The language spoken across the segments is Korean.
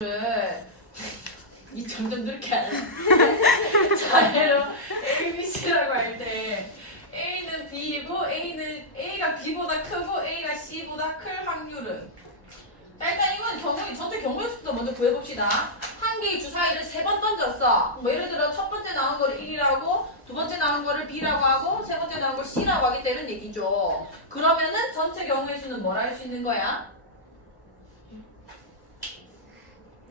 를이 점점 늘게 하는 자례로 A, B, C라고 할 때 A는 B이고 A는 A가 B보다 크고 A가 C보다 클 확률은? 자 일단 이건 경우 전체 경우의 수도 먼저 구해봅시다. 한 개의 주사위를 세 번 던졌어. 뭐 예를 들어 첫 번째 나온 거를 1이라고 두 번째 나온 거를 B라고 하고 세 번째 나온 걸 C라고 하겠다는 얘기죠. 그러면은 전체 경우의 수는 뭘할수 있는 거야?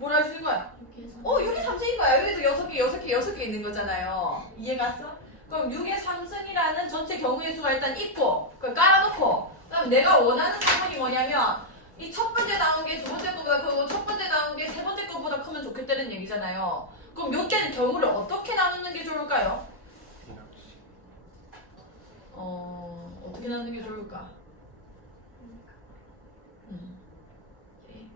수 있는 거야? 어, 6의 3승인 거야. 여기도 6개, 6개, 6개 있는 거잖아요. 이해 갔어? 그럼 6의 3승이라는 전체 경우의 수가 일단 있고, 그걸 깔아놓고, 그 다음 내가 원하는 상황이 뭐냐면, 이 첫 번째 나온 게 두 번째 거보다 크고, 첫 번째 나온 게 세 번째 거보다 크면 좋겠다는 얘기잖아요. 그럼 몇 개는 경우를 어떻게 나누는 게 좋을까요? 어, 어떻게 나누는 게 좋을까? 음. 예.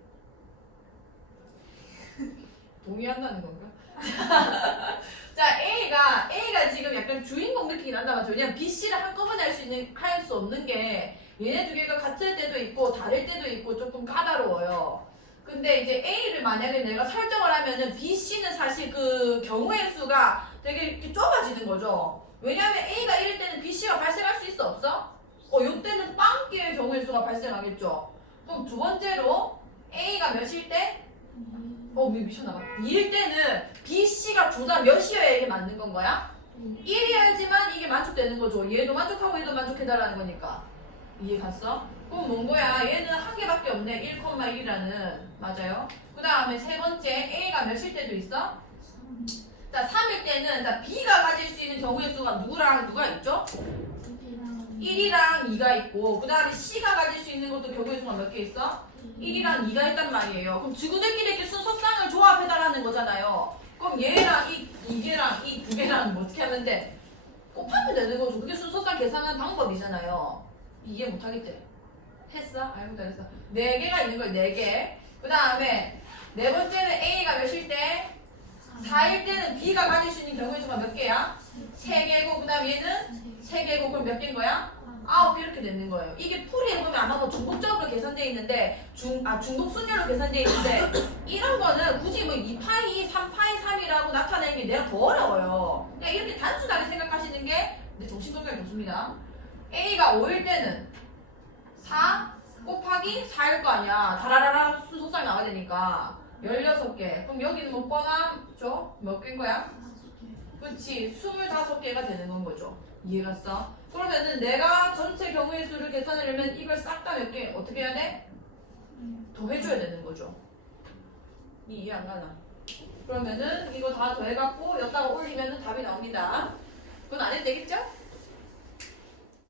동의한다는 건가? 자 A가 A가 지금 약간 주인공 느낌이 난다 맞죠? 왜냐면 B, C를 한꺼번에 할 수 있는 할 수 없는 게 얘네 두 개가 같을 때도 있고 다를 때도 있고 조금 까다로워요. 근데 이제 A를 만약에 내가 설정을 하면은 B, C는 사실 그 경우의 수가 되게 이렇게 좁아지는 거죠. 왜냐하면 A가 1일 때는 B, C가 발생할 수 있어 없어? 어, 이때는 빵 개의 경우의 수가 발생하겠죠. 그럼 두 번째로 A가 몇일 때? 어, 미- 미쳤나봐. 2일 때는 B, C가 둘다 몇이어야 이게 맞는 건 거야? 1이어야지만 이게 만족되는 거죠. 얘도 만족하고 얘도 만족해달라는 거니까. 이해 갔어? 그럼 뭔 거야? 얘는 한 개밖에 없네. 1,1이라는. 맞아요? 그 다음에 세 번째, A가 몇일 때도 있어? 자, 3일 때는 자, B가 가질 수 있는 경우의 수가 누구랑 누가 있죠? 1이랑 2가 있고, 그 다음에 C가 가질 수 있는 것도 경우의 수가 몇 개 있어? 1이랑 2가 있단 말이에요. 그럼 지구들끼리 이렇게 순서쌍을 조합해달라는 거잖아요. 그럼 얘랑 이, 이 개랑 이두 개랑 뭐 어떻게 하면 돼? 곱하면 되는 거죠. 그게 순서쌍 계산하는 방법이잖아요. 이해 못하겠지? 했어? 알고 잘했어. 네 개가 있는 거예요, 네 개. 그 다음에 네 번째는 A가 몇일 때? 4일 때는 B가 가질 수 있는 경우의 수가 몇 개야? 세 개고, 그 다음 얘는 세 개고, 그럼 몇 개인 거야? 아홉 개 이렇게 되는 거예요. 이게 풀이해 보면 아마 뭐 중복적으로 계산돼 있는데 중 아 중복 순열로 계산돼 있는데 이런 거는 굳이 뭐 2파이 3파이 3이라고 나타내는 게 내가 더 어려워요. 그냥 이렇게 단순하게 생각하시는 게 내 정신 건강에 좋습니다. A가 5일 때는 4 곱하기 4일 거 아니야. 다라라라 순서상 나와야 되니까 16개. 그럼 여기는 뭐 뻔함 죠? 몇 개인 거야? 그렇지 25개가 되는 건 거죠 이해 갔어? 그러면은 내가 전체 경우의 수를 계산하려면 이걸 싹 다 몇 개 어떻게 해야 돼? 더 해줘야 되는 거죠 이 이해 안 가나? 그러면은 이거 다 더해갖고 여기다가 올리면은 답이 나옵니다 그건 안 해도 되겠죠?